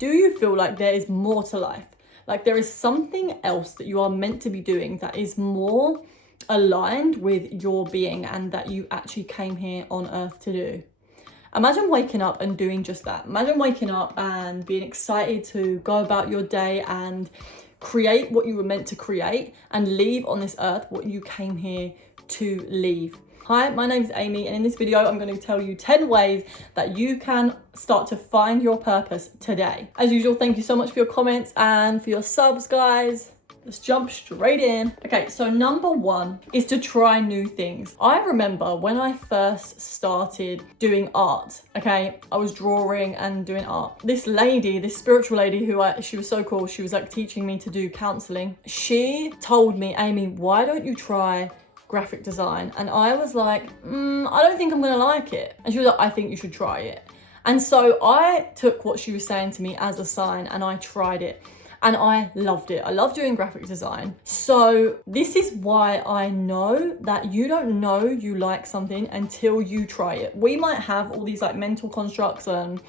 Do you feel like there is more to life? Like there is something else that you are meant to be doing that is more aligned with your being and that you actually came here on earth to do? Imagine waking up and doing just that. Imagine waking up and being excited to go about your day and create what you were meant to create and leave on this earth what you came here to leave. Hi, my name is Amy, and in this video I'm going to tell you 10 ways that you can start to find your purpose today. As usual, thank you so much for your comments and for your subs, guys. Let's jump straight in. Okay, so number one is to try new things. I remember when I first started doing art, okay, I was drawing and doing art. This lady, this spiritual lady she was so cool. She was like teaching me to do counseling. She told me, Amy, why don't you try graphic design? And I was like, I don't think I'm gonna like it. And she was like, I think you should try it. And so I took what she was saying to me as a sign and I tried it. And I loved it. I love doing graphic design. So this is why I know that you don't know you like something until you try it. We might have all these like mental constructs and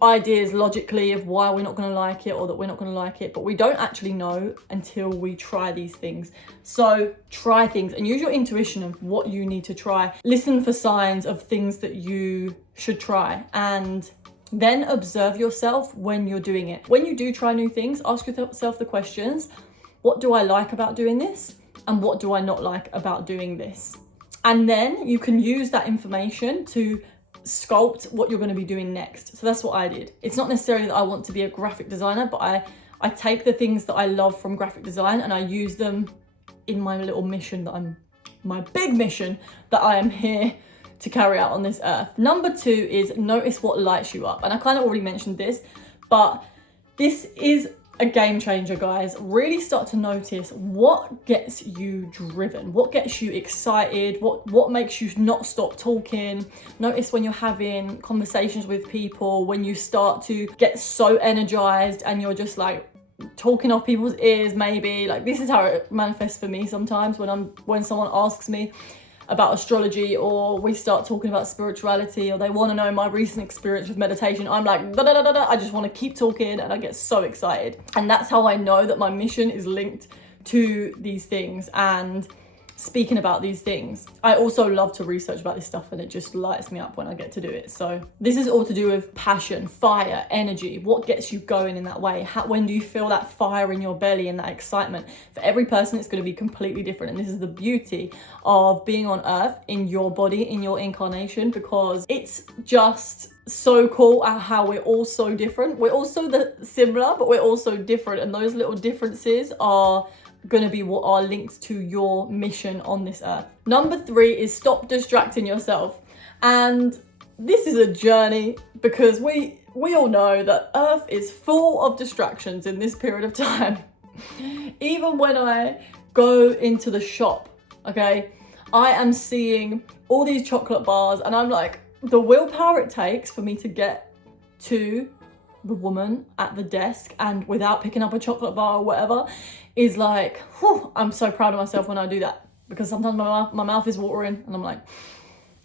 ideas logically of why we're not going to like it or that we're not going to like it, but we don't actually know until we try these things. So try things and use your intuition of what you need to try. Listen for signs of things that you should try and then observe yourself when you're doing it. When you do try new things, ask yourself the questions, what do I like about doing this? And what do I not like about doing this? And then you can use that information to sculpt what you're going to be doing next. So that's what I did. It's not necessarily that I want to be a graphic designer, but I take the things that I love from graphic design and I use them in my little mission my big mission that I am here to carry out on this earth. Number two is notice what lights you up. And I kind of already mentioned this, but this is a game changer, guys. Really start to notice what gets you driven, what gets you excited, what makes you not stop talking. Notice when you're having conversations with people, when you start to get so energized and you're just like talking off people's ears, maybe. Like this is how it manifests for me sometimes when someone asks me about astrology or we start talking about spirituality or they want to know my recent experience with meditation. I'm like, da, da, da, da, da. I just want to keep talking and I get so excited. And that's how I know that my mission is linked to these things and speaking about these things. I also love to research about this stuff and it just lights me up when I get to do it. So this is all to do with passion, fire, energy. What gets you going in that way? When do you feel that fire in your belly and that excitement? For every person, it's going to be completely different. And this is the beauty of being on earth in your body, in your incarnation, because it's just so cool at how we're all so different. We're also similar, but we're also different. And those little differences are going to be what are linked to your mission on this earth. Number three is stop distracting yourself. And this is a journey because we all know that earth is full of distractions in this period of time. Even when I go into the shop, okay, I am seeing all these chocolate bars and I'm like, the willpower it takes for me to get to the woman at the desk and without picking up a chocolate bar or whatever is like, whew, I'm so proud of myself when I do that, because sometimes my mouth is watering and I'm like,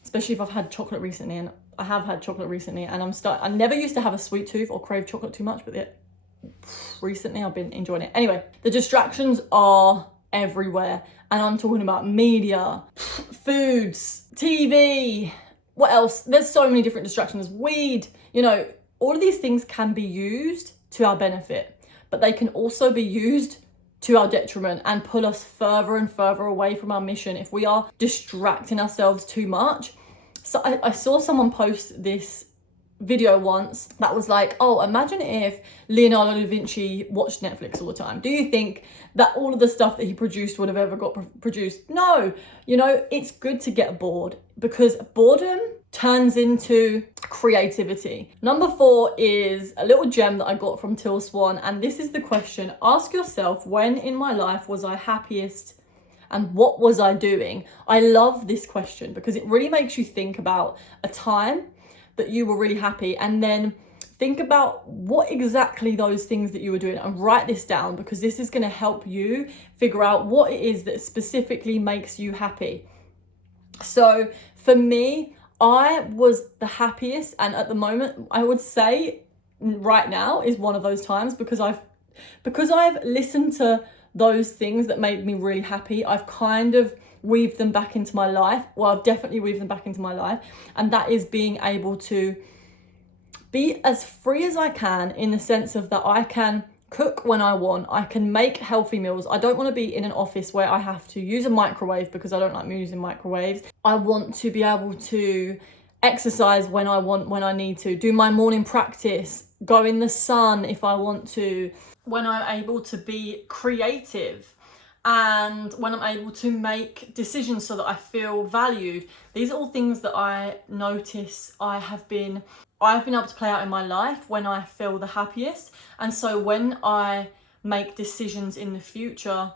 especially if I've had chocolate recently, and I have had chocolate recently and I never used to have a sweet tooth or crave chocolate too much, but recently I've been enjoying it. Anyway, the distractions are everywhere and I'm talking about media, foods, TV, what else? There's so many different distractions, weed, all of these things can be used to our benefit, but they can also be used to our detriment and pull us further and further away from our mission if we are distracting ourselves too much. So I saw someone post this video once that was like, oh, imagine if Leonardo da Vinci watched Netflix all the time. Do you think that all of the stuff that he produced would have ever got produced? No, it's good to get bored because boredom turns into creativity. Number four is a little gem that I got from Till Swan, and this is the question: ask yourself, when in my life was I happiest and what was I doing? I love this question because it really makes you think about a time that you were really happy, and then think about what exactly those things that you were doing and write this down, because this is going to help you figure out what it is that specifically makes you happy. So for me, I was the happiest, and at the moment I would say right now is one of those times, because I've listened to those things that made me really happy. I've kind of weaved them back into my life. Well, I've definitely weaved them back into my life. And that is being able to be as free as I can, in the sense of that I can cook when I want. I can make healthy meals. I don't want to be in an office where I have to use a microwave, because I don't like using microwaves. I want to be able to exercise when I want, when I need to, do my morning practice, go in the sun if I want to, when I'm able to be creative, and when I'm able to make decisions so that I feel valued. These are all things that I notice I've been able to play out in my life when I feel the happiest. And so when I make decisions in the future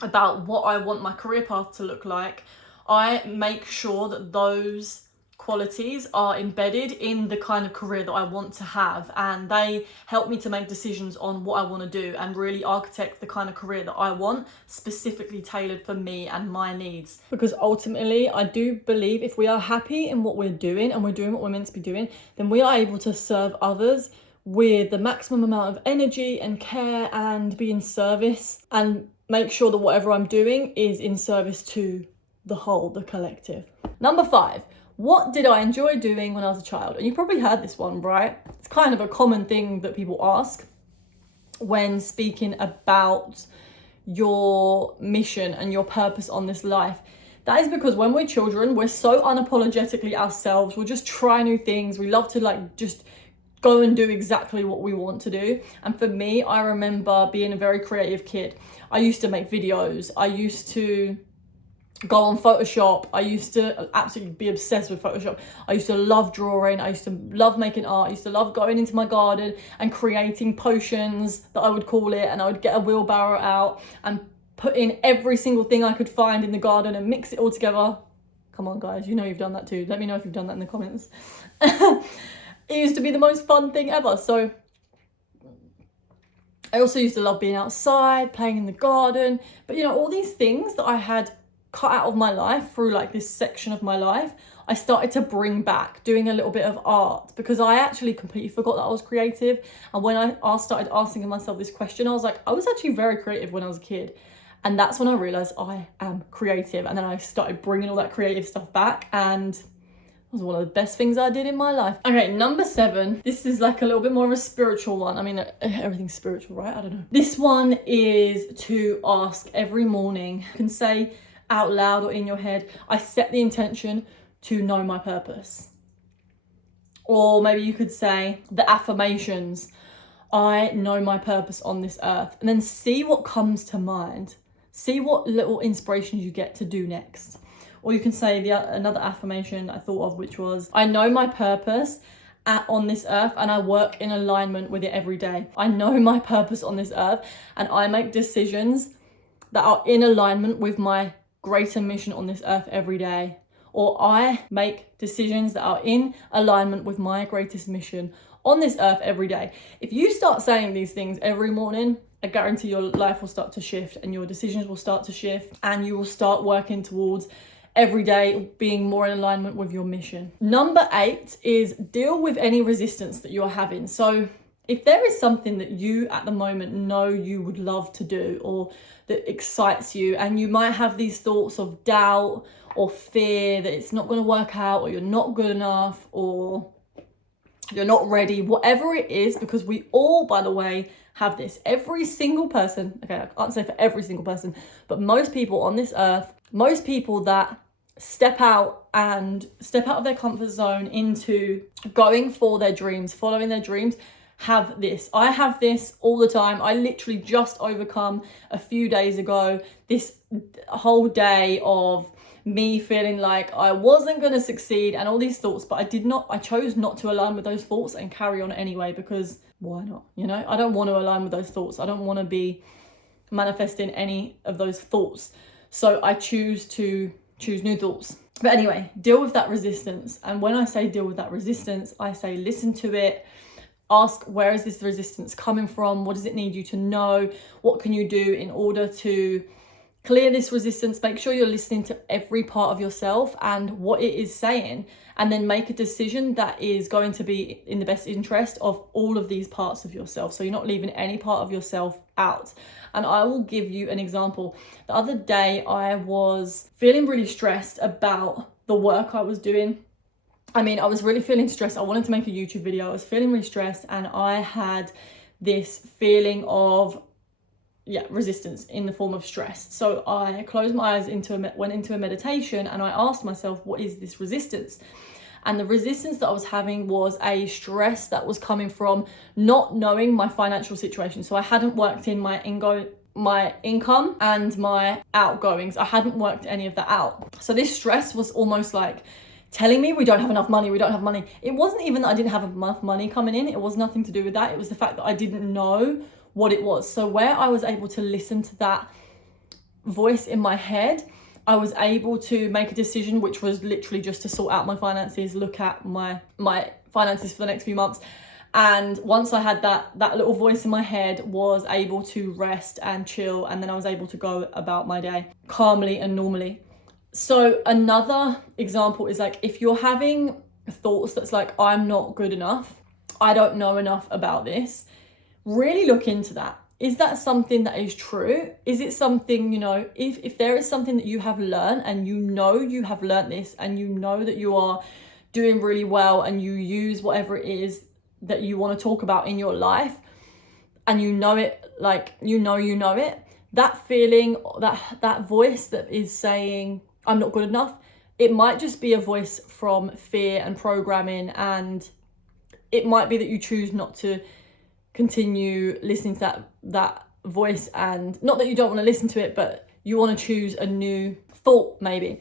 about what I want my career path to look like, I make sure that those qualities are embedded in the kind of career that I want to have, and they help me to make decisions on what I want to do and really architect the kind of career that I want, specifically tailored for me and my needs. Because ultimately, I do believe if we are happy in what we're doing and we're doing what we're meant to be doing, then we are able to serve others with the maximum amount of energy and care, and be in service, and make sure that whatever I'm doing is in service to the whole, the collective. Number 5. What did I enjoy doing when I was a child? And you probably heard this one, right? It's kind of a common thing that people ask when speaking about your mission and your purpose on this life. That is because when we're children, we're so unapologetically ourselves. We'll just try new things. We love to just go and do exactly what we want to do. And for me, I remember being a very creative kid. I used to make videos. I used to go on Photoshop. I used to absolutely be obsessed with Photoshop. I used to love drawing. I used to love making art. I used to love going into my garden and creating potions, that I would call it, and I would get a wheelbarrow out and put in every single thing I could find in the garden and mix it all together. Come on, guys, you know you've done that too. Let me know if you've done that in the comments. It used to be the most fun thing ever. So I also used to love being outside, playing in the garden. But all these things that I had cut out of my life through this section of my life, I started to bring back, doing a little bit of art, because I actually completely forgot that I was creative. And when I started asking myself this question, I was like, I was actually very creative when I was a kid. And that's when I realized I am creative. And then I started bringing all that creative stuff back, and it was one of the best things I did in my life. Okay, number 7. This is a little bit more of a spiritual one. I mean, everything's spiritual, right? I don't know. This one is to ask every morning. You can say out loud or in your head, I set the intention to know my purpose. Or maybe you could say the affirmations, I know my purpose on this earth. And then see what comes to mind. See what little inspirations you get to do next. Or you can say another affirmation I thought of, which was, I know my purpose on this earth, and I work in alignment with it every day. I know my purpose on this earth, and I make decisions that are in alignment with my greater mission on this earth every day. Or I make decisions that are in alignment with my greatest mission on this earth every day. If you start saying these things every morning, I guarantee your life will start to shift, and your decisions will start to shift, and you will start working towards every day being more in alignment with your mission. Number 8 is deal with any resistance that you're having. So if there is something that you at the moment know you would love to do, or that excites you, and you might have these thoughts of doubt or fear that it's not going to work out, or you're not good enough, or you're not ready, whatever it is, because we all, by the way, have this. Every single person, okay, I can't say for every single person, but most people on this earth, most people that step out of their comfort zone into going for their dreams, following their dreams, have this. I have this all the time. I literally just overcome a few days ago this whole day of me feeling like I wasn't going to succeed and all these thoughts, but I chose not to align with those thoughts and carry on anyway, because why not? I don't want to align with those thoughts. I don't want to be manifesting any of those thoughts. So I choose new thoughts. But anyway, deal with that resistance. And when I say deal with that resistance, I say listen to it. Ask, where is this resistance coming from? What does it need you to know? What can you do in order to Clear this resistance. Make sure you're listening to every part of yourself and what it is saying, and then make a decision that is going to be in the best interest of all of these parts of yourself. So you're not leaving any part of yourself out. And I will give you an example. The other day, I was feeling really stressed about the work I was doing. I mean, I was really feeling stressed. I wanted to make a YouTube video. I was feeling really stressed, and I had this feeling of resistance in the form of stress. So I closed my eyes, went into a meditation, and I asked myself, what is this resistance? And the resistance that I was having was a stress that was coming from not knowing my financial situation. So I hadn't worked in my income and my outgoings. I hadn't worked any of that out. So this stress was almost like telling me we don't have enough money, we don't have money. It wasn't even that I didn't have enough money coming in. It was nothing to do with that. It was the fact that I didn't know what it was. So where I was able to listen to that voice in my head, I was able to make a decision, which was literally just to sort out my finances, look at my finances for the next few months. And once I had that little voice in my head, was able to rest and chill, and then I was able to go about my day calmly and normally. So another example is like, if you're having thoughts that's like, I'm not good enough, I don't know enough about this, really look into that. Is that something that is true? Is it something, if there is something that you have learned, and you have learned this, and you know that you are doing really well, and you use whatever it is that you want to talk about in your life, and you know it, that feeling, that voice that is saying, I'm not good enough, it might just be a voice from fear and programming, and it might be that you choose not to continue listening to that voice, and not that you don't want to listen to it, but you want to choose a new thought maybe.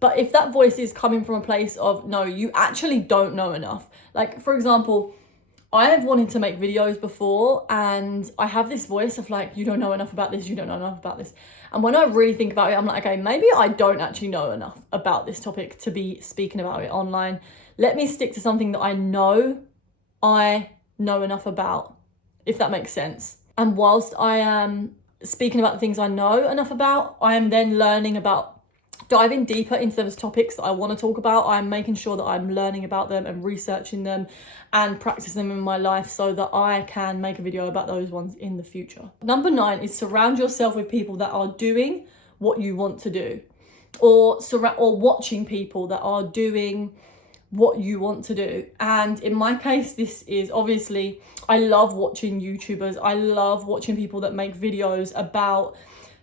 But if that voice is coming from a place of, no, you actually don't know enough. Like, for example, I have wanted to make videos before, and I have this voice of like, you don't know enough about this, you don't know enough about this. And when I really think about it, I'm like, okay, maybe I don't actually know enough about this topic to be speaking about it online. Let me stick to something that I know enough about, if that makes sense. And whilst I am speaking about the things I know enough about, I am then learning about, diving deeper into those topics that I want to talk about. I'm making sure that I'm learning about them and researching them and practicing them in my life, so that I can make a video about those ones in the future. Number 9 is surround yourself with people that are doing what you want to do, or watching people that are doing what you want to do. And in my case, this is obviously, I love watching YouTubers. I love watching people that make videos about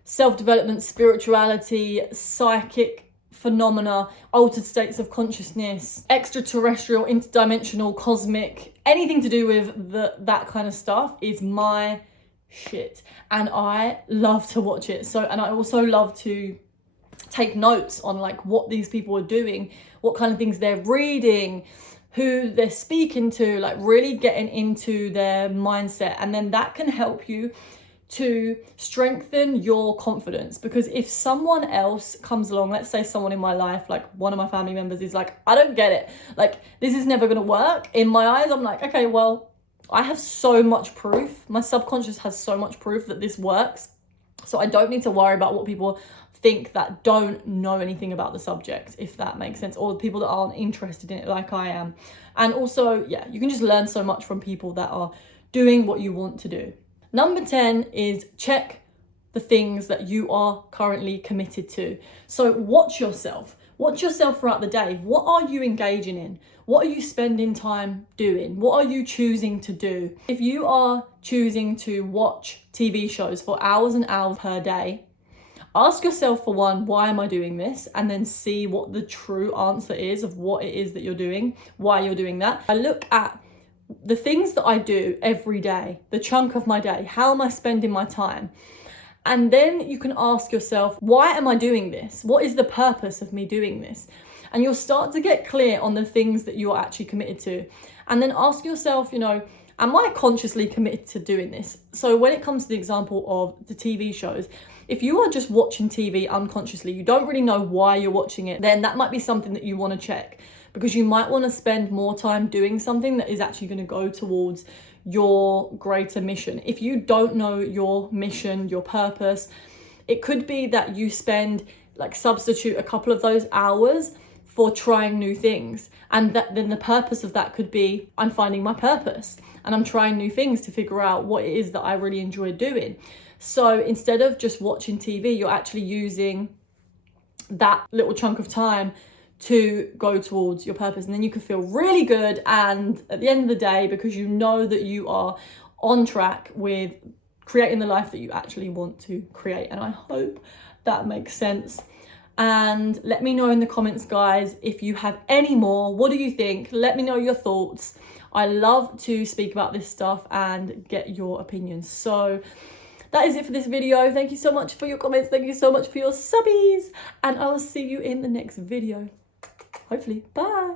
self-development, spirituality, psychic phenomena, altered states of consciousness, extraterrestrial, interdimensional, cosmic, anything to do with that kind of stuff is my shit. And I love to watch it. And I also love to take notes on like what these people are doing, what kind of things they're reading, who they're speaking to, like really getting into their mindset. And then that can help you to strengthen your confidence. Because if someone else comes along, let's say someone in my life, like one of my family members is like, I don't get it, like this is never gonna work. In my eyes, I'm like, okay, well, I have so much proof. My subconscious has so much proof that this works. So I don't need to worry about what people think that don't know anything about the subject, if that makes sense, or people that aren't interested in it like I am. And also, you can just learn so much from people that are doing what you want to do. Number 10 is check the things that you are currently committed to. So watch yourself throughout the day. What are you engaging in? What are you spending time doing? What are you choosing to do? If you are choosing to watch TV shows for hours and hours per day, ask yourself, for one, why am I doing this? And then see what the true answer is of what it is that you're doing, why you're doing that. I look at the things that I do every day, the chunk of my day, how am I spending my time? And then you can ask yourself, why am I doing this? What is the purpose of me doing this? And you'll start to get clear on the things that you're actually committed to. And then ask yourself, am I consciously committed to doing this? So when it comes to the example of the TV shows, if you are just watching TV unconsciously, you don't really know why you're watching it, then that might be something that you want to check. Because you might want to spend more time doing something that is actually going to go towards your greater mission. If you don't know your mission, your purpose, It could be that you spend, like, substitute a couple of those hours for trying new things, and that then the purpose of that could be, I'm finding my purpose and I'm trying new things to figure out what it is that I really enjoy doing. So instead of just watching TV, you're actually using that little chunk of time to go towards your purpose, and then you can feel really good, and at the end of the day, because you know that you are on track with creating the life that you actually want to create. And I hope that makes sense. And let me know in the comments, guys, if you have any more. What do you think? Let me know your thoughts. I love to speak about this stuff and get your opinions. So that is it for this video. Thank you so much for your comments. Thank you so much for your subbies. And I will see you in the next video. Hopefully. Bye.